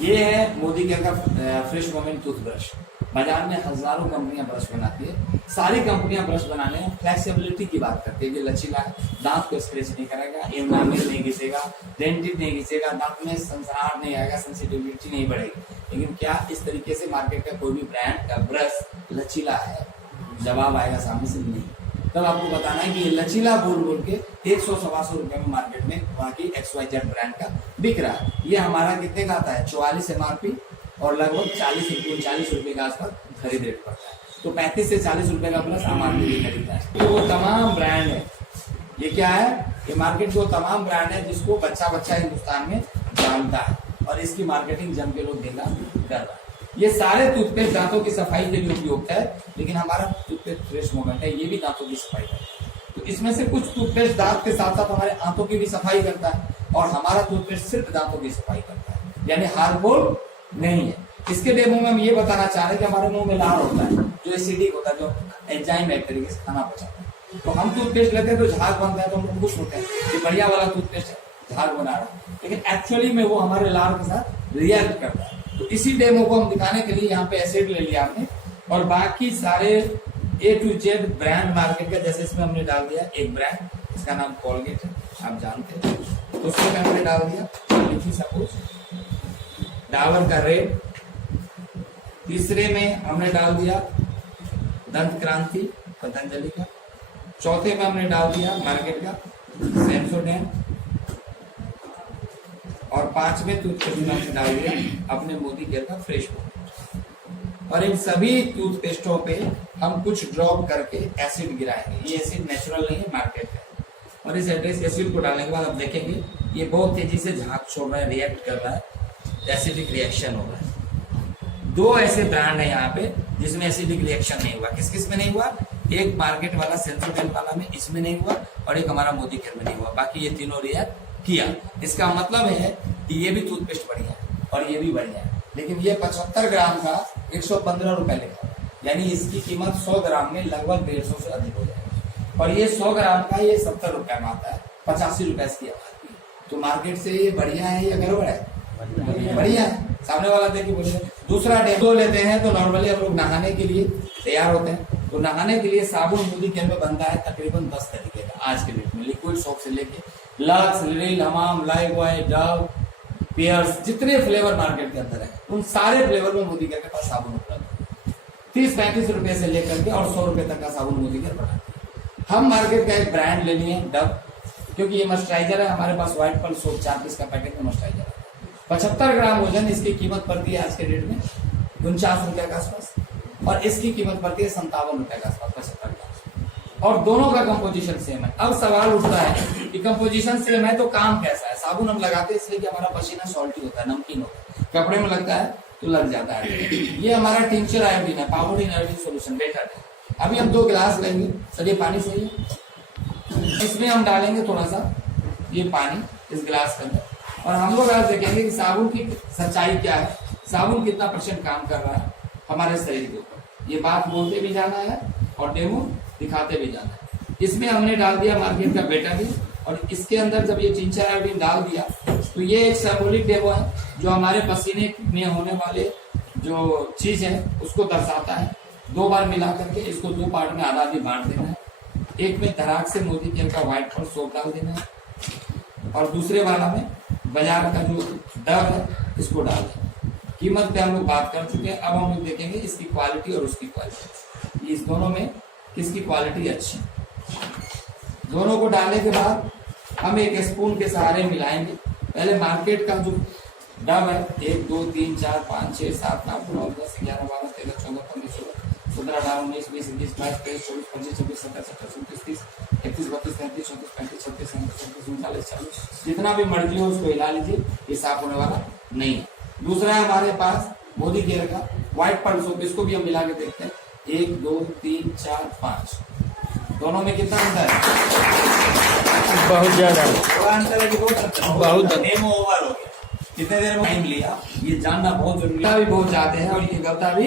ये है मोदी केयर का फ्रेश मोमेंट टूथब्रश। बाजार में हजारों कंपनियां ब्रश बनाती है, सारी कंपनियां ब्रश बनाने में फ्लेक्सिबिलिटी की बात करती है। ये लचीला है, दांत को स्क्रैच नहीं करेगा, एनामेल नहीं घिसेगा, डेंटिन नहीं घिसेगा, दांत में संसराहट नहीं आएगा, सेंसिटिविटी नहीं बढ़ेगी। लेकिन क्या इस तरीके से मार्केट का कोई भी ब्रांड का ब्रश लचीला है? जवाब आएगा सामने से नहीं। तब आपको बताना है कि ये लचीला बोल बोल के 100-125 रुपए में मार्केट में वहाँ की XYZ ब्रांड का बिक रहा है। ये हमारा कितने का आता है? 44 MRP और लगभग 40 रुपए के आसपास खरीद रेट पड़ता है। तो 35 से 40 रुपए का प्लस MRP भी खरीदता है। तो वो तमाम ब्रांड है, ये क्या है? ये मार्केट को तमाम ब्रांड है जिसको बच्चा बच्चा हिंदुस्तान में जानता है और इसकी मार्केटिंग जम के लोग देना कर रहा है। ये सारे टूथपेस्ट दांतों की सफाई के लिए उपयुक्त है, लेकिन हमारा टूथपेस्ट फ्रेश मोमेंट है, ये भी दांतों की सफाई करता है। तो इसमें से कुछ टूथपेस्ट दांत के साथ साथ हमारे आंतों की भी सफाई करता है और हमारा टूथपेस्ट सिर्फ दांतों की सफाई करता है, यानी हार्मफुल नहीं है। इसके डेमो में हम ये बताना चाह रहे हैं कि हमारे मुंह में लार होता है जो एसिडिक होता है, जो एंजाइम एक तरीके से खाना पचाता है। तो हम टूथपेस्ट लेते हैं तो झाग बनता है, तो हम लोग खुश होते हैं कि बढ़िया वाला टूथपेस्ट है, झाग बना रहा है, लेकिन एक्चुअली में वो हमारे लार के साथ रिएक्ट करता है। तो इसी डेमो को हम दिखाने के लिए यहाँ पे एसिड ले लिया हमने और बाकी सारे A to Z brand market का, जैसे इसमें हमने डाल दिया एक ब्रांड, इसका नाम कोलगेट है, आप जानते हैं, तो उसमें हमने डाल दिया सपोज डाबर का रेड। तीसरे में हमने डाल दिया दंत क्रांति पतंजलि का। चौथे में हमने डाल दिया मार्केट का सेंसोडेन और पांचवें टूथपेस्ट में हमने डाल दिया अपने मोदी केयर का फ्रेश मोमेंट। और इन सभी टूथपेस्टों पे हम कुछ ड्रॉप करके एसिड गिराएंगे। ये एसिड नेचुरल नहीं है, मार्केट है। और इस एसिड को डालने के बाद आप देखेंगे ये बहुत तेजी से झाग छोड़ रहा है, रिएक्ट कर रहा है, एसिडिक रिएक्शन हो रहा है। दो ऐसे ब्रांड है यहाँ पे जिसमें एसिडिक रिएक्शन नहीं हुआ। किस किस में नहीं हुआ? एक मार्केट वाला सेंसोडेन वाला में, इसमें नहीं हुआ, और एक हमारा मोदी केयर में नहीं हुआ। बाकी ये तीनों रिएक्ट किया। इसका मतलब है कि ये भी टूथपेस्ट बढ़िया है और ये भी बढ़िया है, लेकिन ये 75 ग्राम का 115 रुपए लिखा, यानी इसकी कीमत 100 ग्राम में लगभग 150 से अधिक हो जाएगी। और ये 100 ग्राम का ये 70 रुपए में आता है, 85 रुपए इसकी आती है। तो मार्केट से ये बढ़िया है या गड़बड़ है? बढ़िया है। सामने वाला देखिए बोले। दूसरा डेमो लेते हैं तो नॉर्मली हम लोग नहाने के लिए तैयार होते हैं, तो नहाने के लिए साबुन मोदी केयर में बनता है तकरीबन 10 तरीके का आज के डेट में। लिक्विड सोप से लेके लक्स, लिरिल, हमाम, लाइफबॉय, डव, पियर्स, जितने फ्लेवर मार्केट के अंदर है उन सारे फ्लेवर में मोदी केयर के पास साबुन उपलब्ध है। 30-35 रुपए से लेकर के और 100 रुपए तक का साबुन मोदी केयर बनाते हैं। हम मार्केट का एक ब्रांड ले लिए डव, क्योंकि ये मॉइस्चराइजर है। हमारे पास व्हाइट पर्ल सोप 4 पीस का पैकेट में मॉइस्चराइजर है। 75 ग्राम वजन इसकी कीमत पड़ती है आज के डेट में 49 रुपए के आसपास, और इसकी कीमत पड़ती है 57 रुपए के आसपास 75 ग्राम। और दोनों का कंपोजिशन सेम है। अब सवाल उठता है कि कंपोजिशन सेम है तो काम कैसा है? साबुन हम लगाते हैं इसलिए कि हमारा पसीना सॉल्टी होता है, नमकीन होता है, कपड़े में लगता है तो लग जाता है। ये हमारा टिंचर आयोडीन है, पाउडर इन आयोडीन सोल्यूशन बेटर है। अभी हम 2 गिलास लेंगे, सर ये पानी सही है, इसमें हम डालेंगे थोड़ा सा ये पानी इस गिलास के अंदर, और हम लोग आज देखेंगे कि साबुन की सच्चाई क्या है, साबुन कितना % काम कर रहा है हमारे शरीर के ऊपर। ये बात बोलते भी जाना है और डेमो दिखाते भी जाना है। इसमें हमने डाल दिया मार्केट का बेटाडीन, और इसके अंदर जब ये टिंचर आयोडीन डाल दिया तो ये एक सिंबॉलिक डेमो है जो हमारे पसीने में होने वाले जो चीज है उसको दर्शाता है। 2 बार मिला करके इसको 2 पार्ट में आधा बांट देना है। एक में धराक से मोदी केयर का व्हाइट पर्ल सोप डाल देना है, और दूसरे वाला में बाजार का जो डव है इसको डाल देना। कीमत पे हम लोग बात कर चुके हैं। अब हम लोग देखेंगे इसकी क्वालिटी और उसकी क्वालिटी, इस दोनों में किसकी क्वालिटी अच्छी। दोनों को डालने के बाद हम एक स्पून के सहारे मिलाएंगे। पहले मार्केट का जो डव है 1 2 3 4 5 6 7 8 9 10 11 12 13 14 15 16 17 18 19 20 21 22 23 24 25 26 27 28 29 30 31 32 33 34 35 36 37 38 39 40 जितना भी मर्जी हो उसको हिला लीजिए, ये साफ होने वाला नहीं है। दूसरा है हमारे पास मोदी केयर का व्हाइट पर्ल सोप, इसको भी हम मिला के देखते हैं। 1 2 3 4 5 दोनों में कितना अंतर है? बहुत ज्यादा अंतर है कि बहुत डेमो ओवर हो गया। कितने देर में टाइम लिया ये जानना बहुत जरूरी है। भी बहुत ज्यादा है और ये गलता भी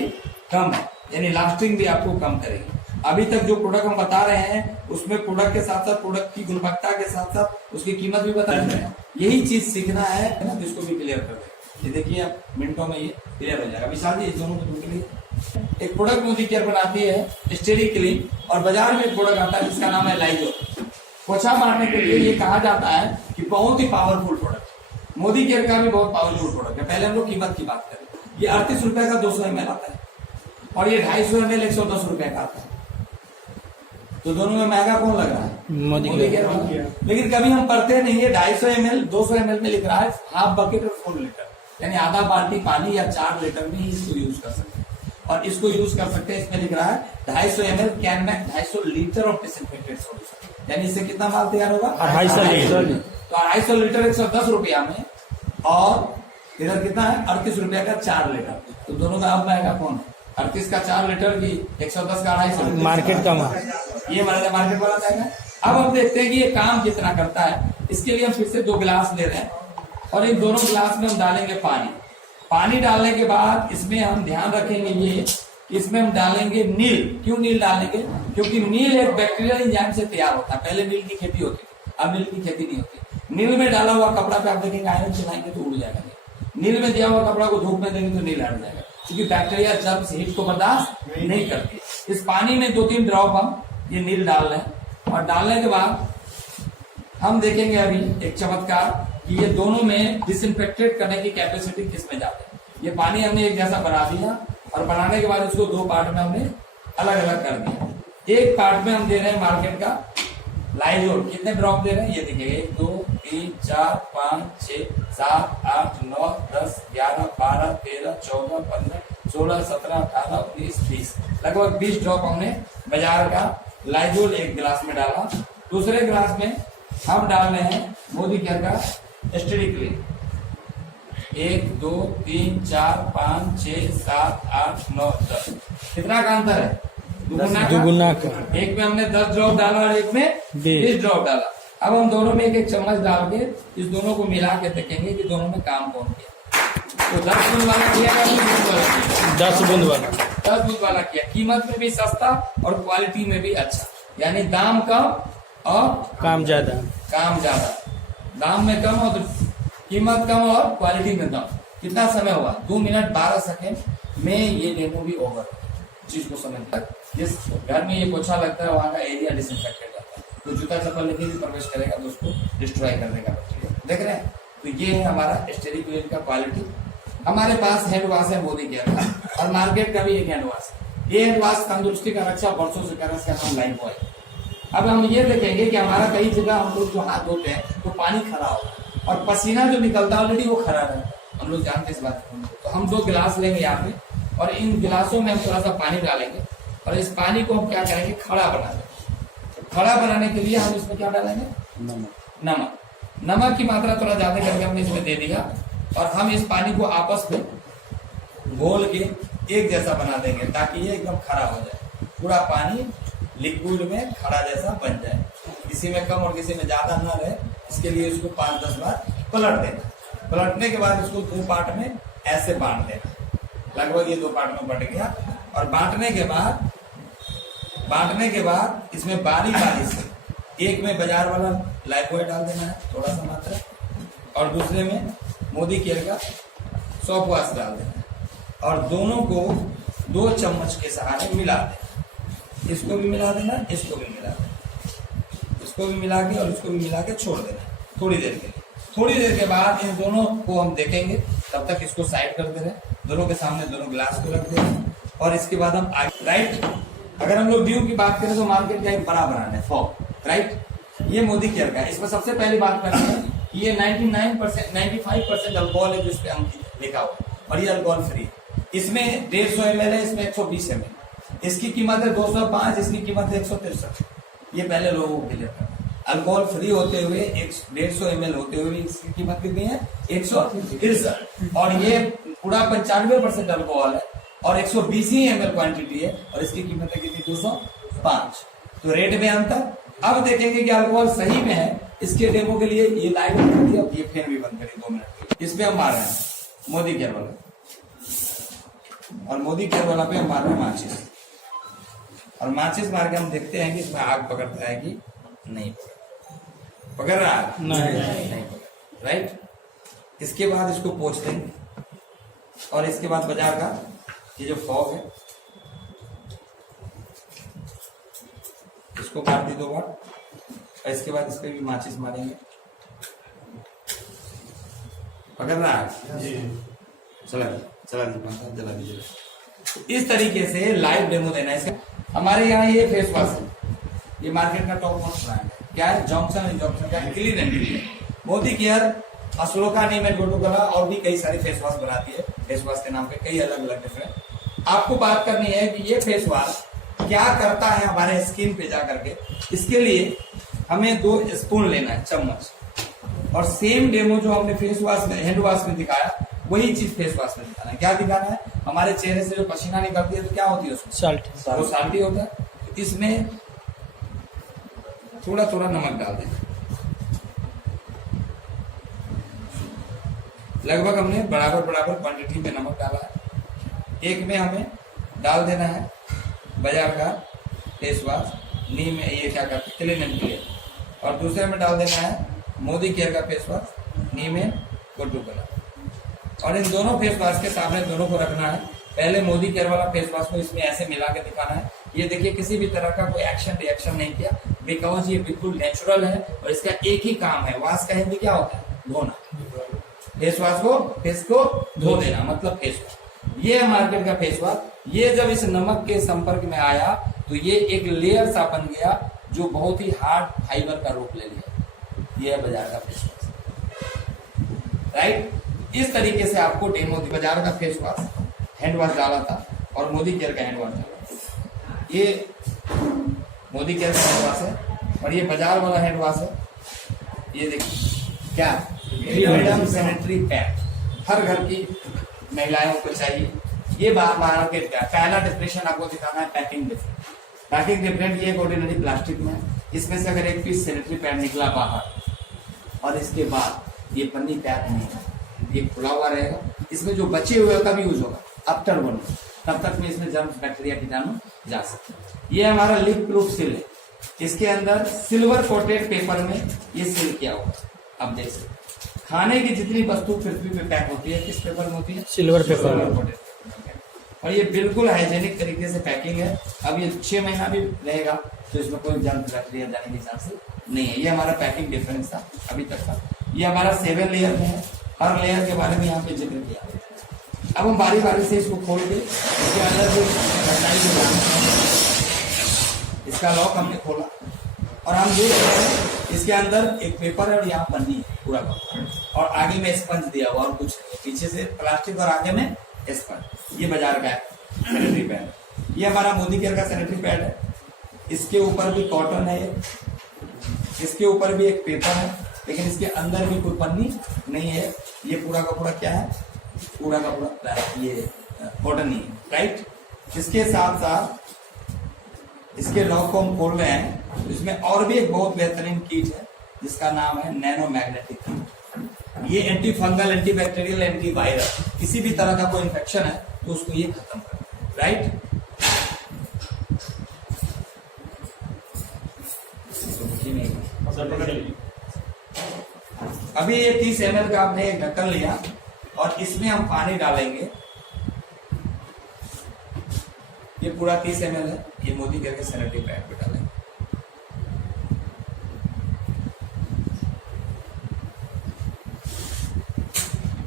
कम है, यानी लास्टिंग भी आपको कम करेगी। अभी तक जो प्रोडक्ट हम बता रहे हैं उसमें प्रोडक्ट के साथ साथ प्रोडक्ट की गुणवत्ता के साथ साथ उसकी कीमत भी बता रहे हैं। यही चीज सीखना है ना, जिसको भी क्लियर कर दे। ये देखिए आप मिनटों में ये क्लियर हो जाएगा। विशाल जी, इस दोनों को दूर के लिए एक प्रोडक्ट मोदी केयर बनाती है स्टेरी क्लीन, और बाजार में एक प्रोडक्ट आता है जिसका नाम है लाइजोल। पोछा मारने के लिए ये कहा जाता है कि बहुत ही पावरफुल प्रोडक्ट। मोदी केयर का भी बहुत पावरफुल प्रोडक्ट है। पहले हम लोग कीमत की बात करें, ये 38 रुपए का 200 ml आता है, और ये 250 ml 110 रुपए का आता है। तो दोनों में महंगा कौन लग रहा है? मोदी केयर वाला। लेकिन कभी हम पढ़ते नहीं है 250 ml 200 ml में लिख रहा है हाफ बकेट और फुल लीटर, यानी आधा बाल्टी पानी या 4 लीटर में ही इसको यूज कर सकते हैं। और इसको यूज कर सकते हैं, इसमें लिख रहा है 250 ml कैन में 250 लीटर ऑफ डिसइंफेक्टेड सॉल्यूशन, यानी इससे कितना माल तैयार होगा? 250 लीटर। तो 250 लीटर 110 रुपया में, और इधर कितना है? 38 रुपया का 4 लीटर। तो दोनों में अब महंगा कौन है? 38 का 4 लीटर की 110 का 250 मार्केट का ये मार्केट वाला जाएगा। अब हम देखते हैं कि ये काम कितना करता है। इसके लिए हम फिर से 2 गिलास ले रहे हैं, और इन दोनों गिलास में हम डालेंगे पानी। पानी डालने के बाद इसमें हम ध्यान रखेंगे ये, इसमें हम डालेंगे नील। क्यों नील डालेंगे? क्योंकि नील एक बैक्टीरियल एंजाइम से तैयार होता है। पहले नील की खेती होती थी, अब नील की खेती नहीं होती। नील में डाला हुआ कपड़ा पे आप देखेंगे आयरन चलाएंगे तो उड़ जाएगा। नील में दिया हुआ कपड़ा को धूप में देंगे तो नील हट जाएगा, क्योंकि बैक्टीरिया जर्म्स हीट को बर्दाश्त नहीं करती। इस पानी में 2-3 ड्रॉप हम ये नील डाल रहे हैं, और डालने के बाद हम देखेंगे अभी एक चमत्कार कि ये दोनों में डिसइंफेक्टेड करने की कैपेसिटी किस में जाती है। ये पानी हमने एक जैसा बना दिया, और बनाने के बाद इसको 2 पार्ट में हमने अलग अलग कर दिया। एक पार्ट में हम दे रहे हैं मार्केट का लाइजोल। कितने ड्रॉप दे रहे हैं ये देखिए, 1 2 3 4 5 6 7 8 9 10 11 12 13 14 15 16 17 18 19 20, लगभग 20 ड्रॉप हमने बाजार का लाइजोल एक गिलास में डाला। दूसरे गिलास में हम डाल रहे हैं मोदी केयर का स्टेरी क्लीन। 1 2 3 4 5 6 7 8 9 10, कितना का अंतर है? दुगुना का। एक में हमने 10 ड्रॉप डाला और एक में 20 ड्रॉप डाला। अब हम दोनों में 1-1 चम्मच डाल के इस दोनों को मिला के देखेंगे कि दोनों में काम कौन किया। तो 10 बूंद वाला किया, 10 बूंद वाला किया। कीमत में भी सस्ता और क्वालिटी में भी अच्छा, यानी दाम कम और काम ज्यादा। दाम में कम और कीमत कम और क्वालिटी में कम। कितना समय हुआ? 2 मिनट 12 सेकेंड में ये डेमो भी ओवर। चीज को समझ, जिस घर में ये पोछा लगता है वहां का एरिया डिसइंफेक्टेड जाता है, तो जूता चप्पल लेके भी प्रवेश करेगा तो उसको डिस्ट्रॉय कर देगा बैक्टीरिया। देख रहे हैं? तो ये है हमारा स्टेरी क्लीन का क्वालिटी। हमारे पास हैंड वॉश है मोदी केयर का, और मार्केट का भी एक हैंड वॉश है। ये हैंड वॉश तंदुरुस्ती का रक्षा वर्षों से कर रहा है, इसका नाम लाइफ बॉय। अब हम ये देखेंगे कि हमारा कई जगह हम लोग जो हाथ धोते हैं तो पानी खरा होगा, और पसीना जो निकलता है ऑलरेडी वो खरा रहता है, हम लोग जानते हैं इस बात को। तो हम 2 गिलास लेंगे यहाँ पे, और इन गिलासों में हम थोड़ा सा पानी डालेंगे, और इस पानी को हम क्या करेंगे? खड़ा बना देंगे। खड़ा बनाने के लिए हम इसमें क्या डालेंगे? नमक की मात्रा थोड़ा ज्यादा करके हमने इसमें दे दिया, और हम इस पानी को आपस में घोल के एक जैसा बना देंगे, ताकि ये एकदम खड़ा हो जाए। पूरा पानी लिक्विड में खड़ा जैसा बन जाए, किसी में कम और किसी में ज्यादा ना रहे। इसके लिए इसको 5-10 बार पलट देना। पलटने के बाद इसको 2 पार्ट में ऐसे बांट देना। लगभग ये 2 पार्ट में बट गया, और बांटने के बाद इसमें बारी से एक में बाजार वाला लाइफबॉय डाल देना है थोड़ा सा मात्रा, और दूसरे में मोदी केयर का सॉफ्ट वॉश डाल देना है, और दोनों को 2 चम्मच के सहारे मिला देना। इसको भी मिला देना, इसको भी मिला देना, इसको भी मिला के और इसको भी मिला के छोड़ देना थोड़ी देर के लिए। थोड़ी देर के बाद इन दोनों को हम देखेंगे, तब तक इसको साइड कर दे रहे हैं। दोनों के सामने दोनों गिलास को रख दे रहे हैं, और इसके बाद हम आगे राइट। अगर हम लोग ड्यू की बात करें तो मार्केट का एक बड़ा ब्रांड है फॉग, राइट। ये मोदी केयर का। इसमें सबसे पहली बात करते हैं, ये 95% अल्कोहल है जो इस पे लिखा हुआ, और ये अल्कोहल फ्री। इसमें 150 ml है, इसमें 120 ml। इसकी कीमत है 205, इसकी कीमत है 163। ये पहले लोगों को क्लियर करना। अल्कोहल फ्री होते हुए 150 ml होते हुए इसकी कीमत कितनी है? 163, और ये पूरा 95% अल्कोहल है, और 120 ही ml क्वांटिटी है, और इसकी कीमत है कितनी? 205। तो रेट में अंतर। अब देखेंगे कि अल्कोहल सही में है। इसके डेमो के लिए ये लाइट बंद कर दिया, ये फैन भी बंद करिए 2 मिनट। इस पे हम मार रहे हैं मोदी केयर वाला, और मोदी केयर वाला पे हम मार रहे हैं माचिस, और माचिस मार के हम देखते हैं कि इसमें आग पकड़ता है कि नहीं पकड़ रहा है, नहीं पकड़, राइट। इसके बाद इसको पोंछ देंगे। और इसके बाद बाजार का ये जो फॉग है इसको काट दी 2 बार और इसके बाद इस पे भी माचिस मारेंगे। पकड़ रहा है जी, चला जला दीजिए। इस तरीके से लाइव डेमो देना है इसका। हमारे यहाँ ये फेस वॉश है, ये मार्केट का टॉप मोस्ट ब्रांड है। क्या है? जॉनसन का clean and clear. Modi care, Ashoka नीमेट गोटूकला और भी कई सारी फेस वॉश बनाती है। फेस वॉश के नाम पे कई अलग अलग डिफरेंट। आपको बात करनी है कि ये फेस वॉश क्या करता है हमारे स्किन पे जा करके। इसके लिए हमें 2 स्पून लेना है, चम्मच, और सेम डेमो जो हमने फेस वॉश में, हैंड वॉश में दिखाया, वही चीज फेस वॉश में दिखाना है। क्या दिखाना है? हमारे चेहरे से जो पसीना निकलती है तो क्या होती है उसमें? साल्ट, वो साल्टी होता है। तो इसमें थोड़ा थोड़ा नमक डाल दें। लगभग हमने बराबर क्वांटिटी में नमक डाला है। एक में हमें डाल देना है बाजार का फेस वॉश, नीम में ये क्या करते हैं, क्लीन एंड क्लियर, और दूसरे में डाल देना है मोदी केयर का फेस वॉश, नीम में गोटूकला। और इन दोनों फेस वॉश के सामने दोनों को रखना है। पहले मोदी केयर वाला फेस वॉश को इसमें ऐसे मिला के दिखाना है। ये देखिए किसी भी तरह का कोई एक्शन रिएक्शन नहीं किया, बिकॉज ये बिल्कुल नेचुरल है और इसका एक ही काम है। वॉश का हिंदी क्या होता है? धोना। फेस वॉश को, फेस को धो देना, मतलब फेस वॉश। ये है मार्केट का फेस वॉश। ये जब इस नमक के संपर्क में आया तो ये एक लेयर सा बन गया जो बहुत ही हार्ड फाइबर का रूप ले लिया। ये है बाजार का फेस वॉश, राइट। इस तरीके से आपको डेमो बाजार का फेस वॉश, हैंड वॉश डाला था और मोदी केयर का हैंड वॉश डाला। ये मोदी केयर का हैंड वॉश है और ये बाजार वाला हैंड वॉश है। ये देखिए क्या फ्रीडम सैनिटरी पैड हर घर की महिलाओं को चाहिए। ये मार्केट का पहला डिफरेंशिएशन आपको दिखाना है, पैकिंग डिफरेंट। पैकिंग डिफरेंट, ये ऑर्डिनरी प्लास्टिक में, इसमें से अगर एक पीस सैनिटरी पैड निकला बाहर और इसके बाद ये पन्नी पैक नहीं है, ये खुला हुआ रहेगा, इसमें जो बचे हुए तब यूज होगा, आफ्टर 1 तब तक में इसमें जर्म्स, बैक्टीरिया, कीटाणु जा सकते हैं। ये हमारा लीक प्रूफ सील है। इसके अंदर सिल्वर कोटेड पेपर में ये सील किया हुआ। अब देख सकते खाने की जितनी वस्तु पृथ्वी पे पैक होती है किस पेपर में होती है? Silver paper coated. और ये बिल्कुल हाइजेनिक तरीके से पैकिंग है। अब ये 6 महीना भी रहेगा तो इसमें कोई जर्म्स, बैक्टीरिया जाने के चांसेस नहीं है। ये हमारा पैकिंग डिफरेंस था अभी तक का। ये हमारा 7 लेयर में है। हर लेयर के बारे में यहाँ पे जिक्र किया। अब हम बारी बारी से इसको खोल के इसके अंदर जो इसका लॉक हमने खोला और हम देख रहे हैं इसके अंदर एक पेपर है और यहाँ पन्नी है पूरा और आगे में स्पंज दिया हुआ और कुछ पीछे से प्लास्टिक और आगे में स्पंज। ये बाजार का सैनिटरी पैड। ये हमारा मोदी केयर का सैनिटरी पैड है। इसके ऊपर भी कॉटन है, इसके ऊपर भी एक पेपर है, लेकिन इसके अंदर भी कोई पन्नी नहीं है। ये पूरा का पूरा क्या है? पूरा का पूरा ये कॉटन ही है, राइट। इसके साथ साथ इसके लॉक को हम खोल रहे हैं। इसमें और भी एक बहुत बेहतरीन किट है जिसका नाम है नैनो मैग्नेटिक किट। ये anti fungal, anti bacterial, anti viral, किसी भी तरह का कोई इन्फेक्शन है तो उसको ये खत्म कर, राइट। अभी ये 30 ml का हमने एक ढक्कन लिया और इसमें हम पानी डालेंगे। ये पूरा 30 ml है। ये मोदी केयर के सैनिटरी पैड पे डालेंगे।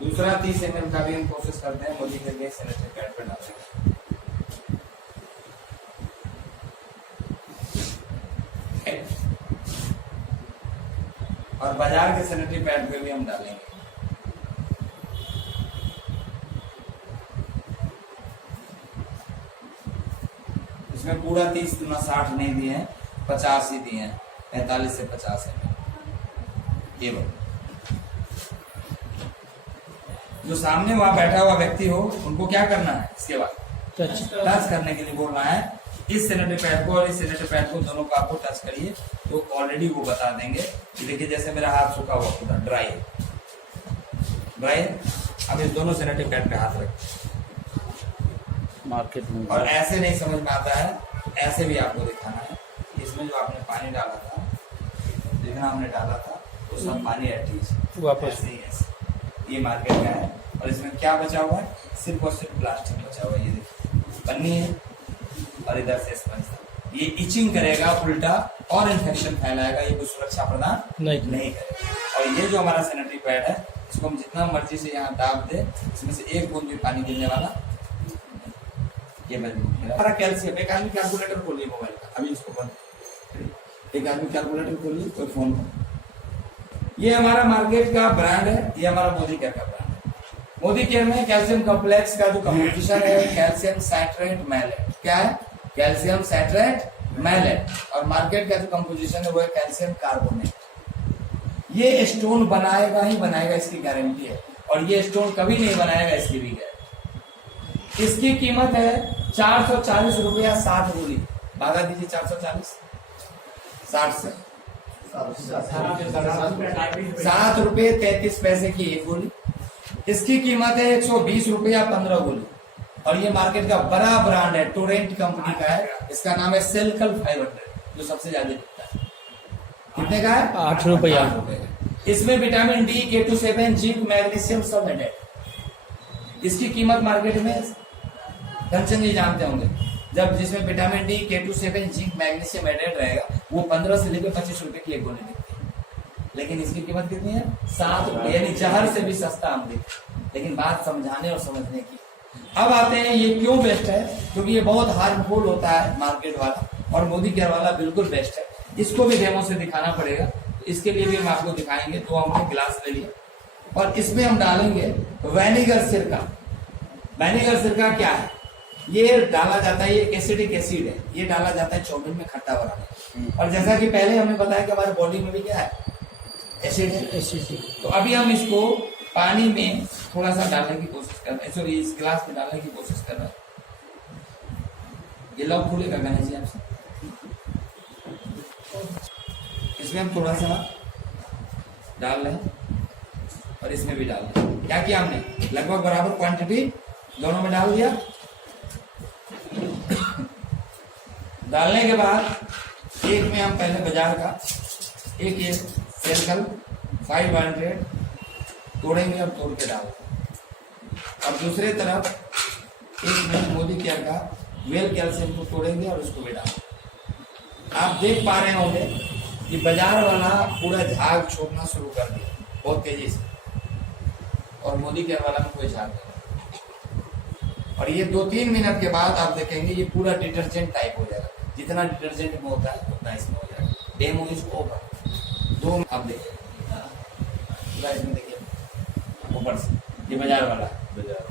दूसरा 30 ml का भी हम कोशिश करते हैं मोदी केयर के सैनिटरी पैड पे डालेंगे। और बाजार के सैनिटरी पैड पे भी हम डालेंगे। इसमें पूरा 30 गुना 60 नहीं दिए हैं, 50 ही दिए हैं, 45 से 50 है। ये जो सामने वहां बैठा हुआ व्यक्ति हो उनको क्या करना है? इसके बाद टच करने के लिए बोलना है इस सैनिटरी पैड को और इस सैनिटरी पैड को, दोनों को आपको टच करिए तो ऑलरेडी वो बता देंगे कि देखिए जैसे मेरा हाथ सूखा हुआ पूरा ड्राई है। अब इस दोनों सैनिटरी पैड पे हाथ रखें मार्केट में। और ऐसे नहीं समझ में आता है, ऐसे भी आपको दिखाना है। इसमें जो आपने पानी डाला था, जितना हमने डाला था वो सब पानी एटलीस्ट वापस नहीं है। ये मार्केट का है और इसमें क्या बचा हुआ है, सिर्फ और सिर्फ प्लास्टिक बचा हुआ है। ये देखिए पन्नी है और इधर से स्पंज था। ये इचिंग करेगा उल्टा और इन्फेक्शन फैलाएगा, ये कोई सुरक्षा प्रदान नहीं करेगा। और ये जो हमारा सैनिटरी पैड है, इसको हम जितना मर्जी से यहाँ दाब दे, इसमें से एक बूंद भी पानी गिरने वाला ये हमारा कैल्शियम। एक आदमी कैलकुलेटर खोलिए मोबाइल का, अभी इसको बंद, एक आदमी कैलकुलेटर खोलिए कोई फोन को। ये हमारा मार्केट का ब्रांड है, ये हमारा मोदी केयर का ब्रांड है। मोदी केयर में कैल्शियम कॉम्प्लेक्स का जो कंपोजिशन है कैल्शियम साइट्रेट मैलेट, क्या है, कैल्शियम साइट्रेट मैलेट। और मार्केट का जो कंपोजिशन है वो है कैल्शियम कार्बोनेट। ये स्टोन बनाएगा ही बनाएगा, इसकी गारंटी है। और ये स्टोन कभी नहीं बनाएगा, इसकी भी गारंटी। इसकी कीमत है 440 रुपया 60 गोली। भागा दीजिए 440 60 से 7 रुपये 33 पैसे की एक गोली। इसकी कीमत है 120 रुपया 15 गोली। और ये मार्केट का बड़ा ब्रांड है, टोरेंट कंपनी का है। इसका नाम है सेल्कल 500, जो सबसे ज्यादा बिकता है। कितने का है, 8 रुपया। इसमें vitamin D, K27, zinc, magnesium सब है। इसकी कीमत मार्केट में कंचन जी जानते होंगे, जब जिसमें vitamin D, K27, zinc, magnesium added रहेगा, वो 15 से लेकर 25 रुपए की एक गोली बिकती है। लेकिन इसकी कीमत कितनी है, 7 रुपए, यानी जहर से भी सस्ता हम देते। लेकिन बात समझाने और समझने की। अब आते हैं ये क्यों बेस्ट है, क्योंकि ये बहुत हार्मफुल होता है मार्केट वाला, और मोदी केयर वाला बिल्कुल बेस्ट है। इसको भी डेमो से दिखाना पड़ेगा, इसके लिए भी हम आपको दिखाएंगे। तो हमने गिलास ले लिया और इसमें हम डालेंगे वेनिगर सिरका। वेनिगर सिरका क्या है, ये डाला जाता है, ये एसिडिक एसिड है, ये डाला जाता है चौमिन में खट्टा बनाने। और जैसा कि पहले हमने बताया कि हमारे बॉडी में भी क्या है, एसिड है, एसिडिक। तो अभी हम इसको पानी में थोड़ा सा डालने की कोशिश कर रहे हैं, सॉरी इस गिलास में डालने की कोशिश कर रहे हैं। ये लॉक खुलेगा गणेश जी आपसे। इसमें हम थोड़ा सा डाल रहे हैं और इसमें भी डाल रहे हैं। क्या किया हमने, लगभग बराबर क्वांटिटी दोनों में डाल दिया। डालने के बाद एक में हम पहले बाजार का एक ये सेल्कल 500 तोड़ेंगे और तोड़ के डाल, और दूसरे तरफ एक में मोदी केयर का वेल कैल्शियम को तोड़ेंगे और उसको भी डाल। आप देख पा रहे होंगे कि बाजार वाला पूरा झाग छोड़ना शुरू कर दिया बहुत तेजी से, और मोदी केयर वाला में कोई झाग नहीं। और ये 2-3 मिनट के बाद आप देखेंगे ये पूरा डिटर्जेंट टाइप हो जाएगा। जितना डिटर्जेंट में होता है उतना इसमें हो जाएगा। Demo is over. 2 आप देखिए, इसमें देखिए ऊपर से ये बाजार वाला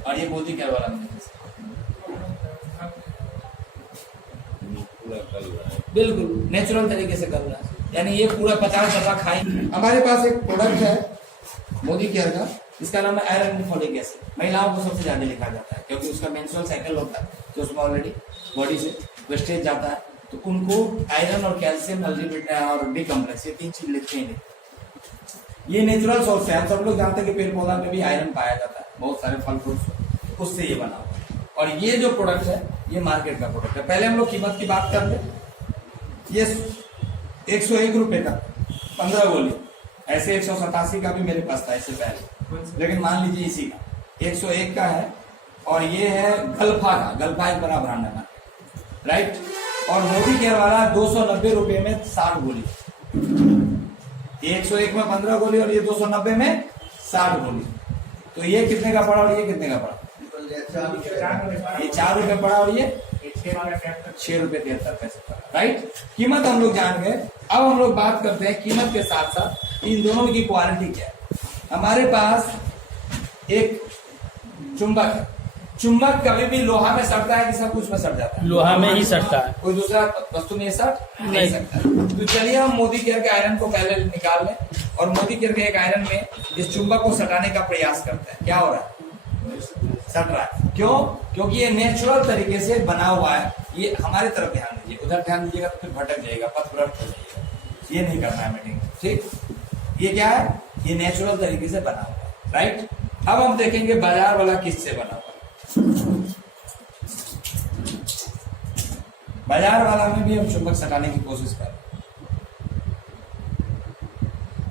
और ये मोदी केयर वाला में बिल्कुल नेचुरल तरीके से कर रहा है। यानी ये पूरा 50 डब्बा खाएंगे। हमारे पास एक प्रोडक्ट है मोदी केयर का, इसका नाम है आयरन फॉलिक एसिड। महिलाओं को सबसे ज्यादा लिखा जाता है क्योंकि उसका मेंस्ट्रुअल साइकिल होता है, तो उसमें ऑलरेडी बॉडी से वेस्टेज जाता है, तो उनको आयरन और कैल्शियम, मल्टीविटामिन और बी कॉम्प्लेक्स, ये 3 चीज लिखते हैं। ये नेचुरल सोर्स है। हम सब लोग जानते हैं कि पेड़ पौधा में भी आयरन पाया जाता है, बहुत सारे फल फ्रूट्स, उससे ये बना हुआ। और ये जो प्रोडक्ट है ये मार्केट का प्रोडक्ट है। पहले हम लोग कीमत की बात कर ले, ये 101 रुपए का 15 गोली, ऐसे 187 का भी मेरे पास था इससे पहले, लेकिन मान लीजिए इसी का 101 का है। और ये है गल्फा का, गल्फा एक बड़ा ब्रांड है राइट। और मोदी केयर वाला 290 रुपए में 60 गोली, 101 में 15 गोली और ये 290 में 60 गोली। तो ये कितने का पड़ा और ये कितने का पड़ा, ये 4 रुपए पड़ा और ये 6 रुपए 73 पैसे पड़ा राइट। कीमत हम लोग जान गए। अब हम लोग बात करते हैं कीमत के साथ साथ इन दोनों की क्वालिटी क्या है। हमारे पास एक चुंबक है। चुंबक कभी भी लोहा में सटता है कि सब कुछ में सट जाता है, लोहा में ही सटता है, कोई दूसरा वस्तु में सट नहीं सकता। तो चलिए हम मोदी केयर के आयरन को पहले निकाल लें और मोदी केयर के एक आयरन में इस चुंबक को सटाने का प्रयास करते हैं। क्या हो रहा है, सट रहा है। क्यों, क्योंकि ये नेचुरल तरीके से बना हुआ है। ये हमारे तरफ ध्यान दीजिए, उधर ध्यान दीजिएगा तो फिर भटक जाएगा, पथ भ्रष्ट हो जाएगा। ये नहीं करना है मीटिंग, ठीक। ये क्या है, ये नेचुरल तरीके से बना हुआ है राइट। अब हम देखेंगे बाजार वाला किससे बना हुआ है। बाजार वाला में भी हम चुंबक सटाने की कोशिश कर रहे हैं।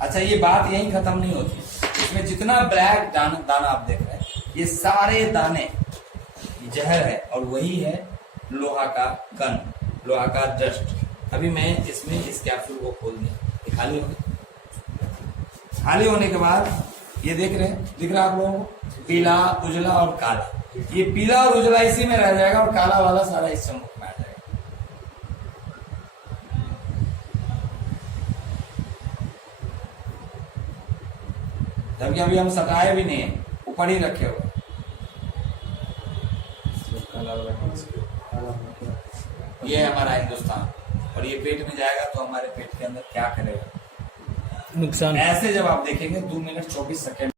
अच्छा, ये बात यही खत्म नहीं होती। इसमें जितना ब्लैक दाना आप देख रहे हैं ये सारे दाने जहर है और वही है लोहा का कण, लोहा का डस्ट। अभी मैं इसमें इस कैप्सूल को खोल दिया, खाली हो गया। खाली होने के बाद ये देख रहे हैं, दिख रहा है आप लोगों को, पीला, उजला और काला। ये पीला और उजला इसी में रह जाएगा और काला वाला सारा इस चम्मच में आ जाएगा। जबकि अभी हम सटाए भी नहीं है, ऊपर ही रखे हुए। ये है हमारा हिंदुस्तान, और ये पेट में जाएगा तो हमारे पेट के अंदर क्या करेगा, नुकसान। ऐसे जब आप देखेंगे 2 मिनट 24 सेकेंड